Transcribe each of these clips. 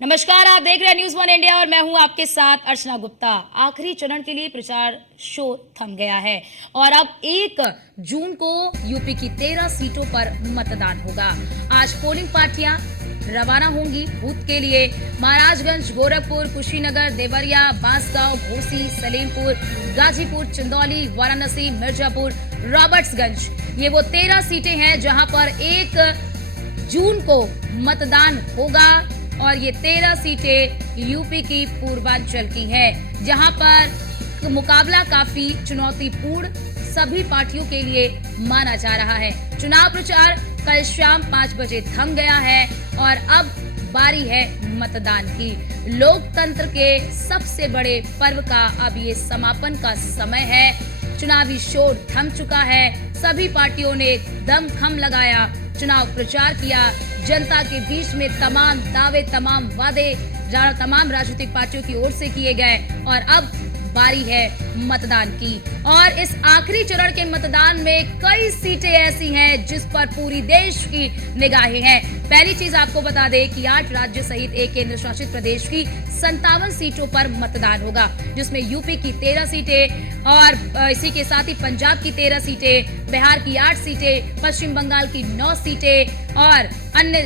नमस्कार, आप देख रहे हैं न्यूज़ वन इंडिया और मैं हूं आपके साथ अर्चना गुप्ता। आखिरी चरण के लिए प्रचार शोर थम गया है और अब 1 जून को यूपी की 13 सीटों पर मतदान होगा। आज पोलिंग पार्टियां रवाना होंगी बूथ के लिए। महाराजगंज, गोरखपुर, कुशीनगर, देवरिया, बांसगांव, घोसी, सलेमपुर, गाजीपुर, चंदौली, वाराणसी, मिर्जापुर, रॉबर्ट्सगंज, ये वो 13 सीटें हैं जहां पर 1 जून को मतदान होगा और ये 13 सीटें यूपी की पूर्वांचल की है, जहां पर मुकाबला काफी चुनौतीपूर्ण सभी पार्टियों के लिए माना जा रहा है। चुनाव प्रचार कल शाम 5 बजे थम गया है और अब बारी है मतदान की। लोकतंत्र के सबसे बड़े पर्व का अब ये समापन का समय है। चुनावी शोर थम चुका है, सभी पार्टियों ने दमखम लगाया, चुनाव प्रचार किया, जनता के बीच में तमाम दावे, तमाम वादे तमाम राजनीतिक पार्टियों की ओर से किए गए और अब बारी है मतदान की। और इस आखिरी चरण के मतदान में कई सीटें ऐसी हैं जिस पर पूरी देश की निगाहें हैं। पहली चीज आपको बता दें कि 8 राज्य सहित 1 केंद्र शासित प्रदेश की 57 सीटों पर मतदान होगा, जिसमें यूपी की 13 सीटें और इसी के साथ ही पंजाब की 13 सीटें, बिहार की 8 सीटें, पश्चिम बंगाल की 9 सीटें और अन्य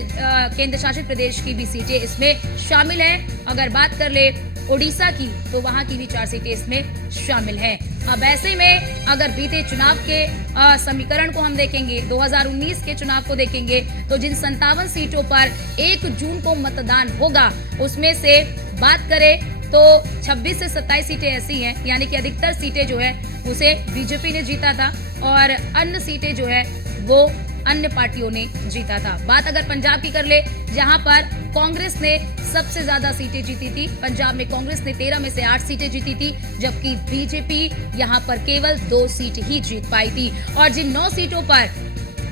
केंद्र शासित प्रदेश की भी सीटें इसमें शामिल हैं। अगर बात कर ले ओडिशा की तो वहां की भी 4 सीटें इसमें शामिल हैं। अब ऐसे में अगर बीते चुनाव के समीकरण को हम देखेंगे, 2019 के चुनाव को देखेंगे, तो जिन 57 सीटों पर 1 जून को मतदान होगा उसमें से बात करें तो 26 से 27 सीटें ऐसी हैं, यानी कि अधिकतर सीटें जो है उसे बीजेपी ने जीता था और अन्य सीटें जो है वो अन्य पार्टियों ने जीता था। बात अगर पंजाब की कर ले, जहां पर कांग्रेस ने सबसे ज्यादा सीटें जीती थी। पंजाब में कांग्रेस ने 13 में से 8 सीटें जीती थी, जबकि बीजेपी यहां पर केवल 2 सीट ही जीत पाई थी। और जिन 9 सीटों पर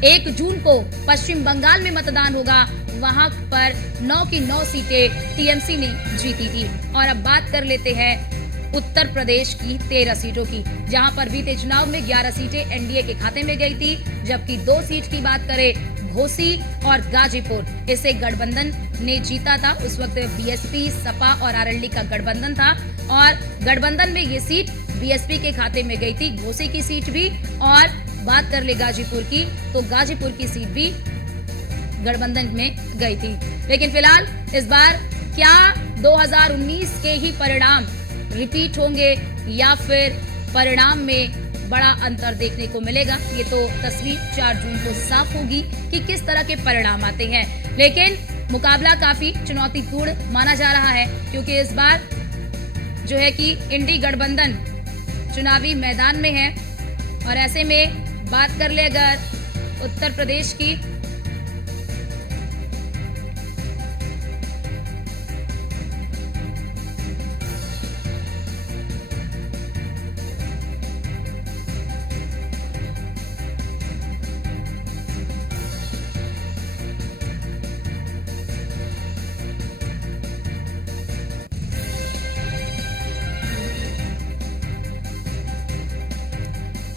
1 जून को पश्चिम बंगाल में मतदान होगा, वहां पर 9 की 9 सीटें टीएमसी ने जीती थी। और अब बात कर लेते हैं उत्तर प्रदेश की 13 सीटों की, जहां पर बीते चुनाव में 11 सीटें एनडीए के खाते में गई थी, जबकि 2 सीट की बात करें घोसी और गाजीपुर, इसे गठबंधन ने जीता था। उस वक्त बीएसपी, सपा और आरएलडी का गठबंधन था और गठबंधन में ये सीट बीएसपी के खाते में गई थी, घोसी की सीट भी। और बात कर ले गाजीपुर की तो गाजीपुर की सीट भी गठबंधन में गई थी। लेकिन फिलहाल इस बार क्या 2019 के ही परिणाम रिपीट होंगे या फिर परिणाम में बड़ा अंतर देखने को मिलेगा, ये तो तस्वीर 4 जून को साफ होगी कि किस तरह के परिणाम आते हैं। लेकिन मुकाबला काफी चुनौतीपूर्ण माना जा रहा है, क्योंकि इस बार जो है कि इंडी गठबंधन चुनावी मैदान में है। और ऐसे में बात कर ले अगर उत्तर प्रदेश की,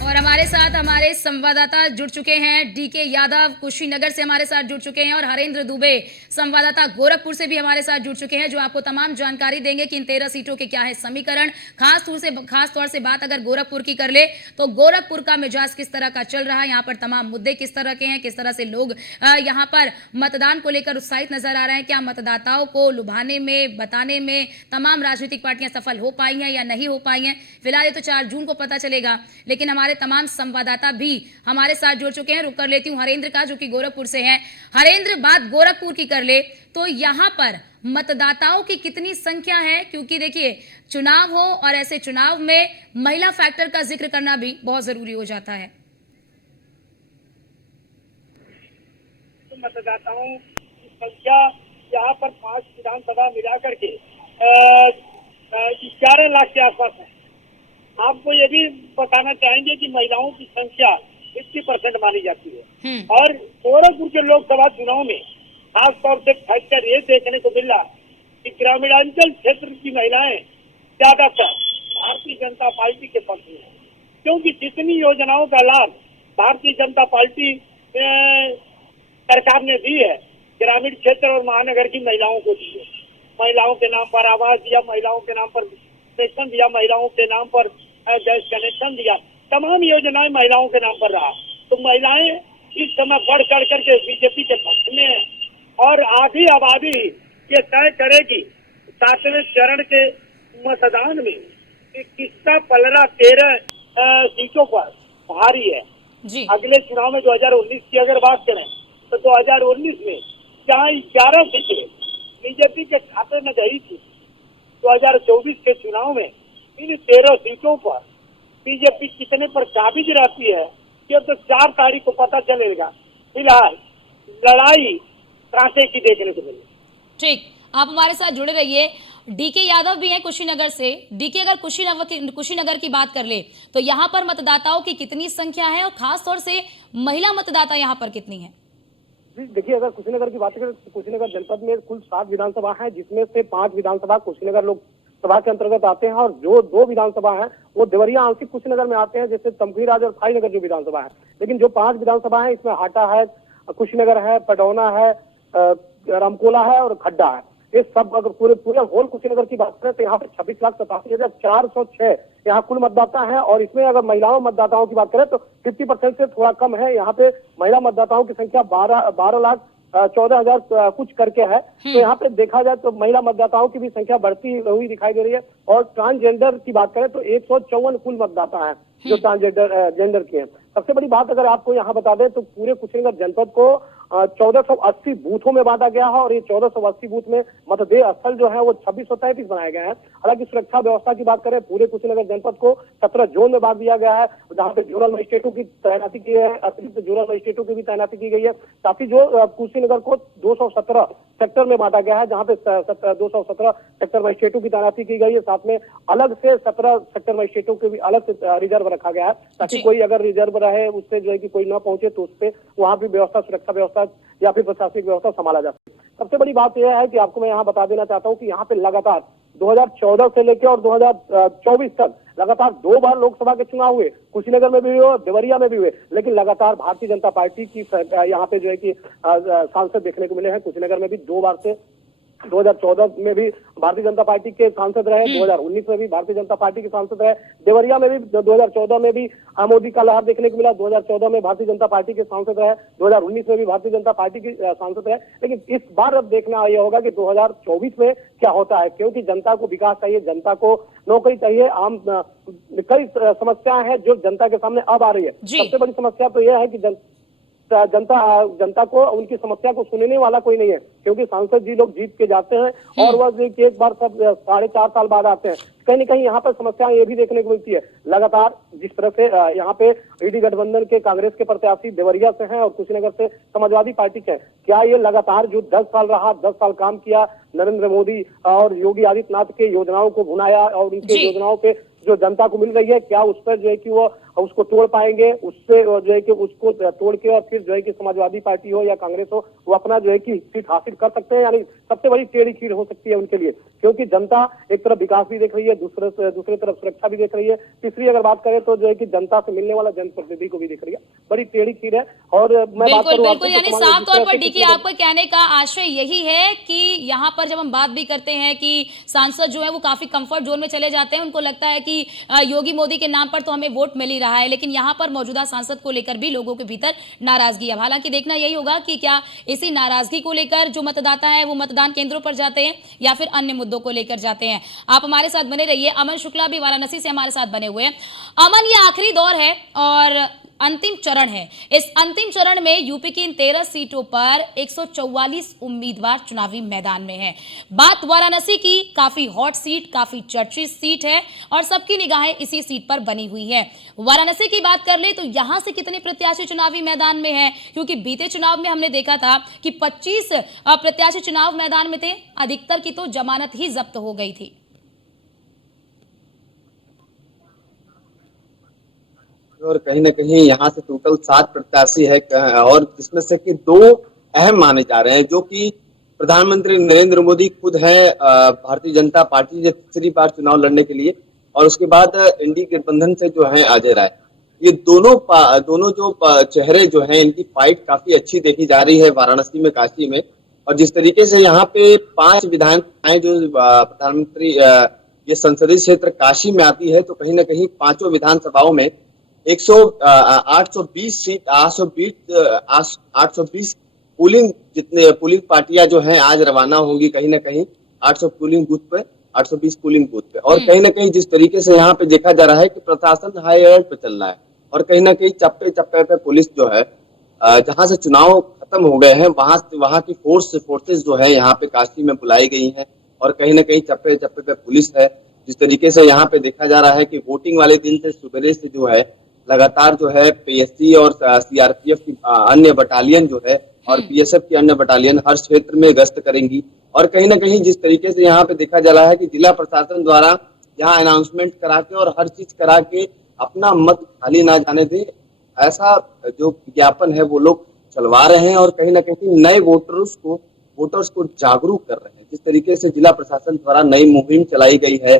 और हमारे साथ हमारे संवाददाता जुड़ चुके हैं। डीके यादव कुशीनगर से हमारे साथ जुड़ चुके हैं और हरेंद्र दुबे संवाददाता गोरखपुर से भी हमारे साथ जुड़ चुके हैं, जो आपको तमाम जानकारी देंगे कि इन 13 सीटों के क्या है समीकरण। खास तौर से बात अगर गोरखपुर की कर ले तो गोरखपुर का मिजाज किस तरह का चल रहा है, यहाँ पर तमाम मुद्दे किस तरह के हैं, किस तरह से लोग यहाँ पर मतदान को लेकर उत्साहित नजर आ रहे हैं, क्या मतदाताओं को लुभाने में, बताने में तमाम राजनीतिक पार्टियां सफल हो पाई हैं या नहीं हो पाई हैं। फिलहाल ये तो 4 जून को पता चलेगा, लेकिन हमारे तमाम संवाददाता भी हमारे साथ जुड़ चुके हैं। रुक कर लेती हूं हरेंद्र का, जो कि गोरखपुर से हैं। हरेंद्र, बात गोरखपुर की कर ले तो यहां पर मतदाताओं की कितनी संख्या है, क्योंकि देखिए चुनाव हो और ऐसे चुनाव में महिला फैक्टर का जिक्र करना भी बहुत जरूरी हो जाता है। तो मतदाताओं की संख्या यहाँ पर 5 विधानसभा मिलाकर के 11 लाख के आसपास है। आपको ये भी बताना चाहेंगे कि महिलाओं की संख्या 50% मानी जाती है। और गोरखपुर के लोकसभा चुनाव में खास तौर से फैक्टर ये देखने को मिल रहा कि ग्रामीणांचल क्षेत्र की महिलाएं ज्यादातर भारतीय जनता पार्टी के पक्ष में, क्योंकि जितनी योजनाओं का लाभ भारतीय जनता पार्टी सरकार ने दी है, ग्रामीण क्षेत्र और महानगर की महिलाओं को दी है। महिलाओं के नाम पर आवास दिया, महिलाओं के नाम पर पेंशन दिया, महिलाओं के नाम पर गैस कनेक्शन दिया, तमाम योजनाएं महिलाओं के नाम पर रहा। तो महिलाएं इस समय बढ़ चढ़ करके बीजेपी के पक्ष में है और आधी आबादी ये तय करेगी 7वें चरण के मतदान में कि किसका पलड़ा 13 सीटों पर भारी है। जी अगले चुनाव में 2019 की अगर बात करें तो 2019 में जहाँ 11 सीटें बीजेपी के खाते में गई थी, 2024 के चुनाव में इन 13 सीटों पर बीजेपी कितने पर काबिज रहती है ये तो 4 तारीख को पता चलेगा। फिलहाल लड़ाई कांटे की देखने को मिली। ठीक, आप हमारे साथ जुड़े रहिए। डीके यादव भी हैं कुशीनगर से। डीके, अगर कुशीनगर की बात कर ले तो यहाँ पर मतदाताओं की कितनी संख्या है और खास तौर से महिला मतदाता यहाँ पर कितनी है? जी देखिए, अगर कुशीनगर की बात करें तो कुशीनगर जनपद में कुल 7 विधानसभा हैं, जिसमें से 5 विधानसभा कुशीनगर लोकसभा के अंतर्गत आते हैं और जो 2 विधानसभा हैं वो देवरिया आंशिक कुशीनगर में आते हैं, जैसे तमकुहीराज और फाइनगर जो विधानसभा है। लेकिन जो 5 विधानसभा है इसमें हाटा है, कुशीनगर है, पडौना है, रामकोला है और खड्डा है। ये सब अगर पूरे होल कुशीनगर की बात करें तो यहाँ पे 26,87,406 यहाँ कुल मतदाता हैं और इसमें अगर महिलाओं मतदाताओं की बात करें तो 50% से थोड़ा कम है। यहाँ पे महिला मतदाताओं की संख्या 12,14,000 कुछ करके है। तो यहाँ पे देखा जाए तो महिला मतदाताओं की भी संख्या बढ़ती हुई दिखाई दे रही है। और ट्रांसजेंडर की बात करें तो 154 कुल मतदाता हैं जो ट्रांसजेंडर के हैं। सबसे बड़ी बात अगर आपको यहाँ बता दें तो पूरे कुशीनगर जनपद को 1480 बूथों में बांटा गया है और ये 1480 बूथ में मतदेय स्थल जो है वो 2633 बनाए गए हैं। हालांकि सुरक्षा व्यवस्था की बात करें पूरे कुशीनगर जनपद को 17 जोन में बांट दिया गया है, जहां पे जोनल मजिस्ट्रेटों की तैनाती की है, अतिरिक्त जोनल मजिस्ट्रेटों की भी तैनाती की गई है। साथ ही जो कुशीनगर को 217 सेक्टर में बांटा गया है, जहां पे 217 सेक्टर मजिस्ट्रेटों की तैनाती की गई है। साथ में अलग से 17 सेक्टर मजिस्ट्रेटों के भी अलग से रिजर्व रखा गया है, ताकि कोई अगर रिजर्व रहे उससे जो है कि कोई न पहुंचे तो उससे वहां भी व्यवस्था, सुरक्षा व्यवस्था या फिर प्रशासनिक व्यवस्था संभाला जा सके। सबसे बड़ी बात यह है कि आपको मैं यहाँ बता देना चाहता हूँ कि यहाँ पे लगातार 2014 से लेकर और 2024 तक लगातार 2 बार लोकसभा के चुनाव हुए, कुशीनगर में भी हुए, देवरिया में भी हुए, लेकिन लगातार भारतीय जनता पार्टी की यहाँ पे जो है कि सांसद देखने को मिले हैं। कुशीनगर में भी 2 बार से 2014 में भी भारतीय जनता पार्टी के सांसद रहे, 2019 में भी भारतीय जनता पार्टी के सांसद रहे, देवरिया में भी 2014 में भी मोदी का लहर देखने को मिला, 2014 में भारतीय जनता पार्टी के सांसद रहे, 2019 में भी भारतीय जनता पार्टी के सांसद रहे। लेकिन इस बार अब देखना यह होगा कि 2024 में क्या होता है, क्योंकि जनता को विकास चाहिए, जनता को नौकरी चाहिए। आम कई समस्याएं हैं जो जनता के सामने अब आ रही है। सबसे बड़ी समस्या तो यह है कि जनता को उनकी समस्या को सुनने वाला कोई नहीं है, क्योंकि सांसद जी लोग जीत के जाते हैं और वह एक बार सब 4.5 साल बाद आते हैं। कहीं न कहीं यहाँ पर समस्या ये भी देखने को मिलती है। लगातार जिस तरह से यहाँ पे ईडी गठबंधन के कांग्रेस के प्रत्याशी देवरिया से हैं और कुशीनगर से समाजवादी पार्टी के, क्या ये लगातार जो 10 साल रहा, 10 साल काम किया नरेंद्र मोदी और योगी आदित्यनाथ के योजनाओं को भुनाया और उनके योजनाओं पे जो जनता को मिल रही है, क्या उस पर जो है कि वो उसको तोड़ पाएंगे? उससे जो है कि उसको तोड़ के और फिर जो है कि समाजवादी पार्टी हो या कांग्रेस हो वो अपना जो है कि सीट हासिल कर सकते हैं? यानी सबसे बड़ी टेढ़ी खीर हो सकती है उनके लिए, क्योंकि जनता एक तरफ विकास भी देख रही है, दूसरी तरफ सुरक्षा भी देख रही है, तीसरी अगर बात करें तो जो है कि जनता से मिलने वाला जनप्रतिनिधि को भी देख रही है। बड़ी टेढ़ी खीर है। और मैं बात करूं बिल्कुल, यानी साफ तौर पर डीके आपको कहने का आशय यही है कि यहाँ पर जब हम बात भी करते हैं कि सांसद जो है वो काफी कंफर्ट जोन में चले जाते हैं, उनको लगता है कि योगी मोदी के नाम पर तो हमें वोट मिल ही रहा है, लेकिन यहाँ पर मौजूदा सांसद को लेकर भी लोगों के भीतर नाराजगी है। हालांकि देखना यही होगा कि क्या इसी नाराजगी को लेकर जो मतदाता है वो मतदान केंद्रों पर जाते हैं या फिर अन्य मुद्दों को लेकर जाते हैं। आप हमारे साथ बने रहिए। अमन शुक्ला भी वाराणसी से हमारे साथ बने हुए हैं। अमन, ये आखिरी दौर है और अंतिम चरण है। इस अंतिम चरण में यूपी की इन 13 सीटों पर 144 उम्मीदवार चुनावी मैदान में हैं। बात वाराणसी की, काफी हॉट सीट, काफी चर्चित सीट है और सबकी निगाहें इसी सीट पर बनी हुई है। वाराणसी की बात कर ले तो यहां से कितने प्रत्याशी चुनावी मैदान में हैं? क्योंकि बीते चुनाव में हमने देखा था कि 25 प्रत्याशी चुनाव मैदान में थे, अधिकतर की तो जमानत ही जब्त हो गई थी। और कहीं ना कहीं यहाँ से टोटल 7 प्रत्याशी है और जिसमें से कि 2 अहम माने जा रहे हैं, जो कि प्रधानमंत्री नरेंद्र मोदी खुद है भारतीय जनता पार्टी से तीसरी बार चुनाव लड़ने के लिए, और उसके बाद एनडीए गठबंधन से जो है अजय राय। ये दोनों जो चेहरे जो हैं इनकी फाइट काफी अच्छी देखी जा रही है वाराणसी में, काशी में। और जिस तरीके से यहाँ पे 5 विधानसभाएं जो प्रधानमंत्री ये संसदीय क्षेत्र काशी में आती है, तो कहीं ना कहीं पांचों विधानसभाओं में 820 सीट 820 पोलिंग पार्टियां जो हैं आज रवाना होंगी कहीं ना कहीं 800 पोलिंग बूथ पे 820 पोलिंग बूथ पे। और कहीं ना कहीं जिस तरीके से यहाँ पे देखा जा रहा है कि प्रशासन हाई अलर्ट पे चल रहा है और कहीं ना कहीं चप्पे चप्पे पे पुलिस जो है जहां से चुनाव खत्म हो गए हैं वहां की फोर्सेस जो है यहाँ पे काशी में बुलाई गई हैं और कहीं ना कहीं चप्पे चप्पे पे पुलिस है। जिस तरीके से यहाँ पे देखा जा रहा है कि वोटिंग वाले दिन से सुबह से जो है लगातार जो है पीएससी और सीआरपीएफ की अन्य बटालियन जो है और बीएसएफ की अन्य बटालियन हर क्षेत्र में गश्त करेंगी। और कहीं ना कहीं जिस तरीके से यहाँ पे देखा जा रहा है कि जिला प्रशासन द्वारा यहाँ अनाउंसमेंट करा के और हर चीज करा के अपना मत खाली ना जाने दे, ऐसा जो विज्ञापन है वो लोग चलवा रहे हैं और कहीं ना कहीं नए वोटर्स को जागरूक कर रहे हैं। जिस तरीके से जिला प्रशासन द्वारा नई मुहिम चलाई गई है,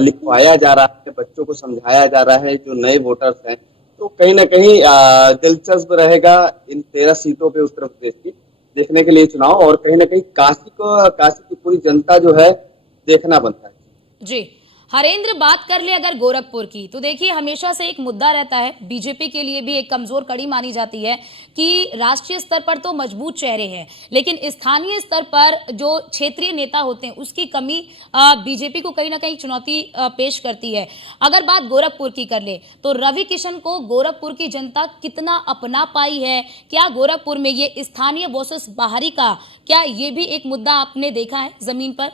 लिखवाया जा रहा है, बच्चों को समझाया जा रहा है जो नए वोटर्स हैं, तो कहीं ना कहीं दिलचस्प रहेगा इन 13 सीटों पे उत्तर प्रदेश की देखने के लिए चुनाव। और कहीं ना कहीं काशी की पूरी जनता जो है देखना बनता है। जी हरेंद्र, बात कर ले अगर गोरखपुर की, तो देखिए हमेशा से एक मुद्दा रहता है, बीजेपी के लिए भी एक कमजोर कड़ी मानी जाती है कि राष्ट्रीय स्तर पर तो मजबूत चेहरे हैं लेकिन स्थानीय स्तर पर जो क्षेत्रीय नेता होते हैं उसकी कमी बीजेपी को कहीं ना कहीं चुनौती पेश करती है। अगर बात गोरखपुर की कर ले तो रवि किशन को गोरखपुर की जनता कितना अपना पाई है? क्या गोरखपुर में ये स्थानीय वर्सेस बाहरी का, क्या ये भी एक मुद्दा आपने देखा है जमीन पर?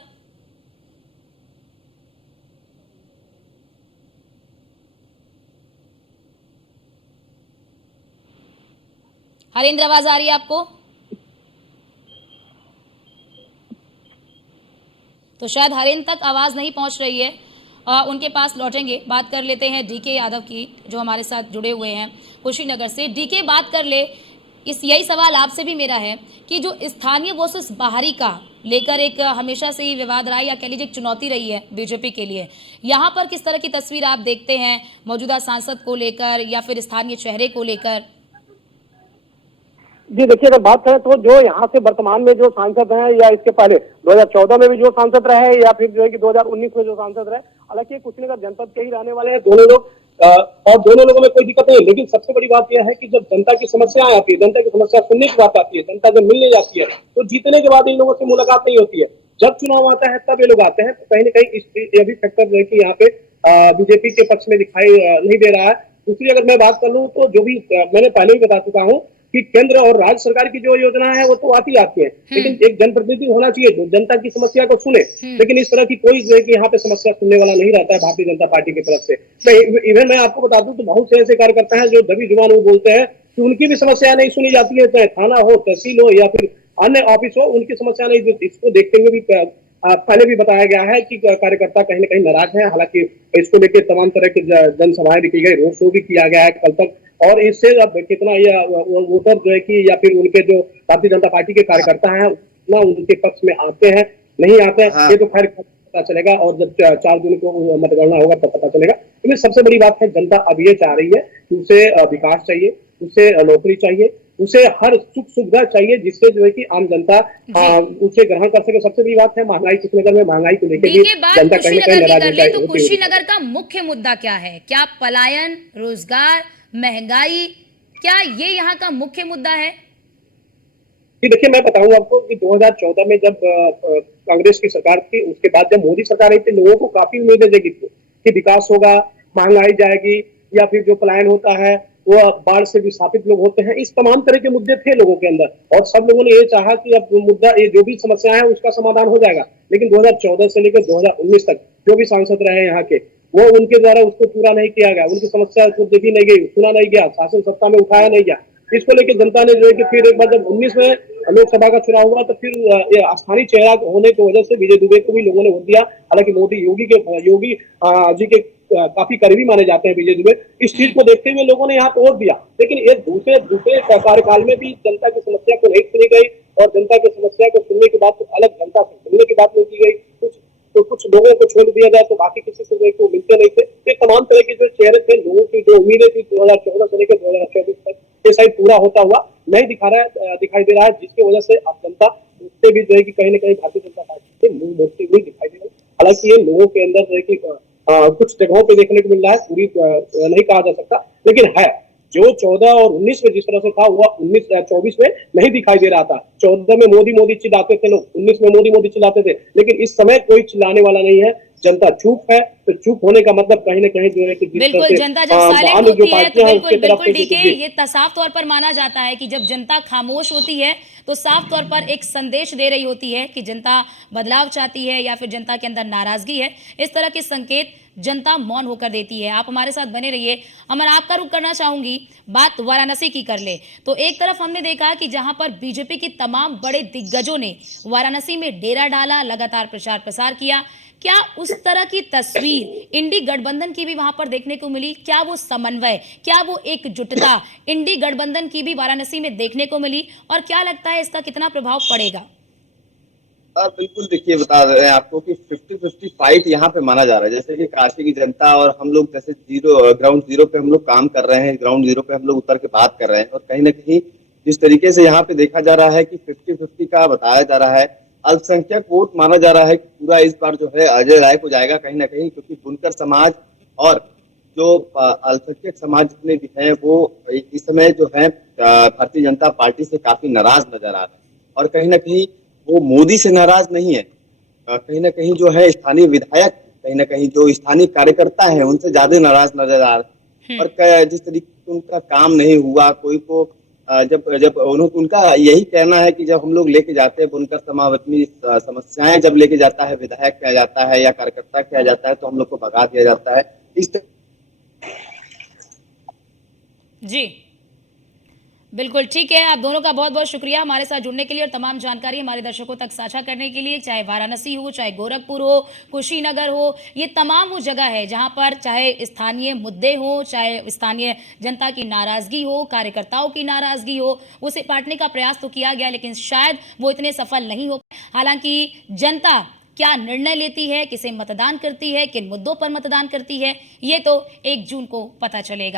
हरेंद्र, आवाज आ रही है आपको? तो शायद हरेंद्र तक आवाज नहीं पहुंच रही है, उनके पास लौटेंगे। बात कर लेते हैं डीके यादव की जो हमारे साथ जुड़े हुए हैं कुशीनगर से। डीके, बात कर ले, यही सवाल आपसे भी मेरा है कि जो स्थानीय वर्सेस बाहरी का लेकर एक हमेशा से ही विवाद रहा या कह लीजिए चुनौती रही है बीजेपी के लिए, यहाँ पर किस तरह की तस्वीर आप देखते हैं मौजूदा सांसद को लेकर या फिर स्थानीय चेहरे को लेकर? जी देखिए, अगर बात करें तो जो यहाँ से वर्तमान में जो सांसद हैं या इसके पहले 2014 में भी जो सांसद रहे या फिर जो है कि 2019 में जो सांसद रहे, हालांकि कुशीनगर जनपद के ही रहने वाले हैं दोनों लोग और दोनों लोगों में कोई दिक्कत नहीं। लेकिन सबसे बड़ी बात यह है कि जब जनता की समस्याएं आती है, जनता की समस्या सुनने की बात आती है, जनता जब मिलने जाती है तो जीतने के बाद इन लोगों से मुलाकात नहीं होती है। जब चुनाव आता है तब ये लोग आते हैं। तो कहीं ना कहीं ये भी फैक्टर है कि यहाँ पे बीजेपी के पक्ष में दिखाई नहीं दे रहा है। दूसरी अगर मैं बात कर लूँ तो जो भी मैंने पहले भी बता चुका हूँ कि केंद्र और राज्य सरकार की जो योजना है वो तो आती है, लेकिन एक जनप्रतिनिधि होना चाहिए जो जनता की समस्या को सुने। लेकिन इस तरह की कोई जो है कि यहाँ पे समस्या सुनने वाला नहीं रहता है भारतीय जनता पार्टी की तरफ से। तो इवन मैं आपको बता दूं तो बहुत से ऐसे कार्यकर्ता हैं जो दबी जुबान वो बोलते हैं कि उनकी भी समस्या नहीं सुनी जाती है, चाहे थाना हो, तहसील हो या फिर अन्य ऑफिस हो, उनकी समस्या नहीं। इसको देखते हुए भी पहले भी बताया गया है कि कार्यकर्ता कहीं ना कहीं नाराज है। हालांकि इसको लेकर तमाम तरह की जनसभाएं भी की गई, रोड शो भी किया गया है कल तक। और इससे अब कितना ये वोटर जो है कि या फिर उनके जो भारतीय जनता पार्टी के कार्यकर्ता हैं उतना उनके पक्ष में आते हैं नहीं आते हैं ये तो खैर पता चलेगा और जब 4 जून को मतगणना होगा तब पता चलेगा। लेकिन सबसे बड़ी बात है जनता अब ये चाह रही है कि उसे विकास चाहिए, उसे नौकरी चाहिए, उसे हर सुख सुविधा चाहिए जिससे जो है कि आम जनता उसे ग्रहण कर सके। सबसे बड़ी बात है महंगाई, कुशीनगर में महंगाई को लेकर भी जनता कहीं ना कहीं नाराज है। तो कुशीनगर का मुख्य मुद्दा क्या है? क्या पलायन, रोजगार, महंगाई, क्या ये यहाँ का मुख्य मुद्दा है? जी देखिए, मैं बताऊं आपको कि 2014 में जब कांग्रेस की सरकार थी, उसके बाद जब मोदी सरकार आई थी, लोगों को काफी उम्मीदें जगी थी कि विकास होगा, महंगाई जाएगी या फिर जो पलायन होता है वो बाढ़ से विस्थापित लोग होते हैं, इस तमाम तरह के मुद्दे थे लोगों के अंदर और सब लोगों ने ये चाहा कि अब मुद्दा ये जो भी समस्या है उसका समाधान हो जाएगा। लेकिन 2014 से लेकर 2019 तक जो भी सांसद रहे यहाँ के वो उनके द्वारा उसको पूरा नहीं किया गया, उनकी समस्या को देखी नहीं गई, सुना नहीं गया, शासन सत्ता में उठाया नहीं गया। इसको लेकर जनता ने जो है कि फिर एक बार जब 19 में लोकसभा का चुनाव हुआ तो फिर स्थानीय चेहरा होने की वजह से विजय दुबे को भी लोगों ने वोट दिया। हालांकि योगी जी के काफी करीबी माने जाते हैं विजय दुबे। इस चीज को देखते हुए लोगों ने यहाँ पे वोट दिया। लेकिन ये दूसरे कार्यकाल में भी जनता की समस्या को नहीं सुनी गई और जनता की समस्या को सुनने के बाद तो अलग जनता से सुनने की बात नहीं की गई। कुछ लोगों को छोड़ दिया जाए तो बाकी किसी से जो मिलते नहीं थे। ये तमाम तरह के जो चेहरे थे, लोगों की जो उम्मीदें थी 2014 से लेकर 2024 तक ये शायद पूरा होता हुआ नहीं दिखाई दे रहा है, जिसकी वजह से अब जनता से भी जो है कि कहीं ना कहीं भारतीय जनता पार्टी से मुंह मोड़ती हुई दिखाई दे रही है। हालांकि ये लोगों के अंदर जो है कि कुछ जगहों पे देखने को मिल रहा है, पूरी नहीं कहा जा सकता, लेकिन है जो 14 और 19 में जिस तरह से था वह 24 में नहीं दिखाई दे रहा था। 14 में मोदी मोदी चिल्लाते थे लोग, 19 में मोदी मोदी चिल्लाते थे, लेकिन इस समय कोई चिल्लाने वाला नहीं है। जनता चुप है, तो चुप होने का मतलब कहीं ना कहीं जो है कि बिल्कुल, जनता जब साइलेंट जो होती है तो पार्टियां हैं उसके बिल्कुल तरफ से ठीक है। जी। ये साफ तौर पर माना जाता है कि जब जनता खामोश होती है तो साफ तौर पर एक संदेश दे रही होती है कि जनता बदलाव चाहती है या फिर जनता के अंदर नाराजगी है। इस तरह के संकेत जनता मौन होकर देती है। आप हमारे साथ बने रहिए। मैं आपका रुख करना चाहूंगी, बात वाराणसी की कर ले तो एक तरफ हमने देखा कि जहां पर बीजेपी की तमाम बड़े दिग्गजों ने वाराणसी में डेरा डाला, लगातार प्रचार प्रसार किया। क्या उस तरह की तस्वीर इंडी गठबंधन की भी वहां पर देखने को मिली? क्या वो समन्वय, क्या वो एकजुटता इंडी गठबंधन की भी वाराणसी में देखने को मिली? और क्या लगता है इसका कितना प्रभाव पड़ेगा? बिल्कुल, देखिए बता रहे हैं आपको कि 50-50 फाइट यहाँ पे माना जा रहा है। जैसे कि काशी की जनता और हम लोग जैसे ग्राउंड जीरो पे हम लोग काम कर रहे हैं, ग्राउंड जीरो पे हम लोग उतर के बात कर रहे हैं, और कहीं ना कहीं जिस तरीके से यहाँ पे देखा जा रहा है कि 50-50 का बताया जा रहा है, अल्पसंख्यक वोट माना जा रहा है कि पूरा इस बार जो है अजय राय को जाएगा कहीं ना कहीं, क्योंकि बुनकर समाज और जो अल्पसंख्यक समाज जितने भी हैं वो इस समय जो है भारतीय जनता पार्टी से काफी नाराज नजर आ रहे हैं। और कहीं ना कहीं वो मोदी से नाराज नहीं है, कहीं ना कहीं जो है स्थानीय विधायक, कहीं ना कहीं जो स्थानीय कार्यकर्ता हैं उनसे ज्यादा नाराज नजर आ रहे हैं। और जिस तरीके से उनका काम नहीं हुआ, कोई को जब जब उनका यही कहना है कि जब हम लोग लेके जाते हैं बुनकर समाज अपनी समस्याएं जब लेके जाता है विधायक किया जाता है या कार्यकर्ता किया जाता है तो हम लोग को भगा दिया जाता है। इस जी बिल्कुल ठीक है। आप दोनों का बहुत बहुत शुक्रिया हमारे साथ जुड़ने के लिए और तमाम जानकारी हमारे दर्शकों तक साझा करने के लिए। चाहे वाराणसी हो, चाहे गोरखपुर हो, कुशीनगर हो, ये तमाम वो जगह है जहां पर चाहे स्थानीय मुद्दे हो, चाहे स्थानीय जनता की नाराजगी हो, कार्यकर्ताओं की नाराजगी हो, उसे बांटने का प्रयास तो किया गया लेकिन शायद वो इतने सफल नहीं हो। हालांकि जनता क्या निर्णय लेती है, किसे मतदान करती है, किन मुद्दों पर मतदान करती है, ये तो 1 जून को पता चलेगा।